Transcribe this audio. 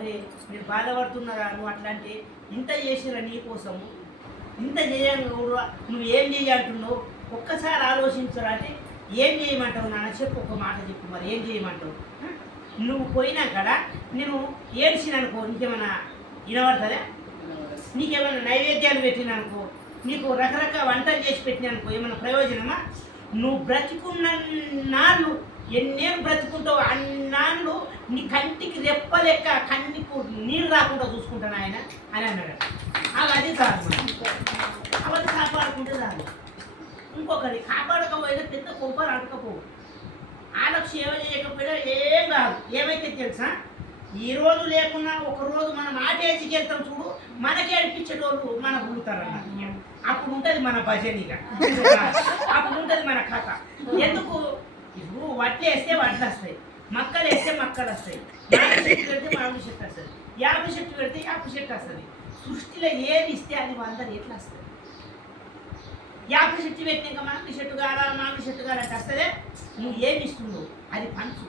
అరే మీరు బాధపడుతున్నారా నువ్వు అట్లా అంటే ఇంత చేసిరా నీ కోసము ఇంత చేయంగా కూడా నువ్వు ఏం చేయాలంటున్నావు ఒక్కసారి ఆలోచించరా అంటే ఏం చేయమంటావు నాన్న చెప్పు ఒక మాట చెప్పు మరి ఏం చేయమంటావు నువ్వు పోయినా కదా నేను ఏడ్చిననుకో నీకేమైనా వినబడుతుందా నీకేమైనా నైవేద్యాలు పెట్టిననుకో నీకు రకరకాల వంటలు చేసి పెట్టిననుకో ఏమైనా ప్రయోజనమా నువ్వు బ్రతికున్న నాళ్ళు ఎన్నేళ్ళు బ్రతుకుంటావు అన్నాళ్ళు నీ కంటికి రెప్పలెక్క కన్నికి నీళ్ళు రాకుండా చూసుకుంటాను ఆయన అని అన్నాడు అది చాలు అవన్నీ కాపాడుకుంటే చాలు ఇంకొకరి కాపాడకపోయినా పెద్ద కొబ్బరి అడకపోవు వాళ్ళకు సేవ చేయకపోయినా ఏం కాదు ఏమైతే తెలుసా ఈ రోజు లేకున్నా ఒక రోజు మనం ఆటేజీకి వెళ్తాం చూడు మనకి అనిపించేటోళ్ళు మన పుడతారన్న అప్పుడు ఉంటుంది మన భజనిగా అప్పుడు ఉంటుంది మన కథ ఎందుకు ఇప్పుడు వడ్లు వేస్తే వడ్లు వస్తాయి మక్కలు వేస్తే మక్కలు వస్తాయి మామిడి చెట్టు పెడితే మామిడి చెట్టు వస్తుంది యాప చెట్టు పెడితే యాప చెట్టు వస్తుంది సృష్టిలో ఏది ఇస్తే అది 100 రేట్లు వస్తుంది యాప చెట్టు పెట్టినాక మామిడి చెట్టు కాడ మామిడి చెట్టు కాడ అంటే వస్తుంది నువ్వు ఏమి ఇస్తున్నావు అది పంచు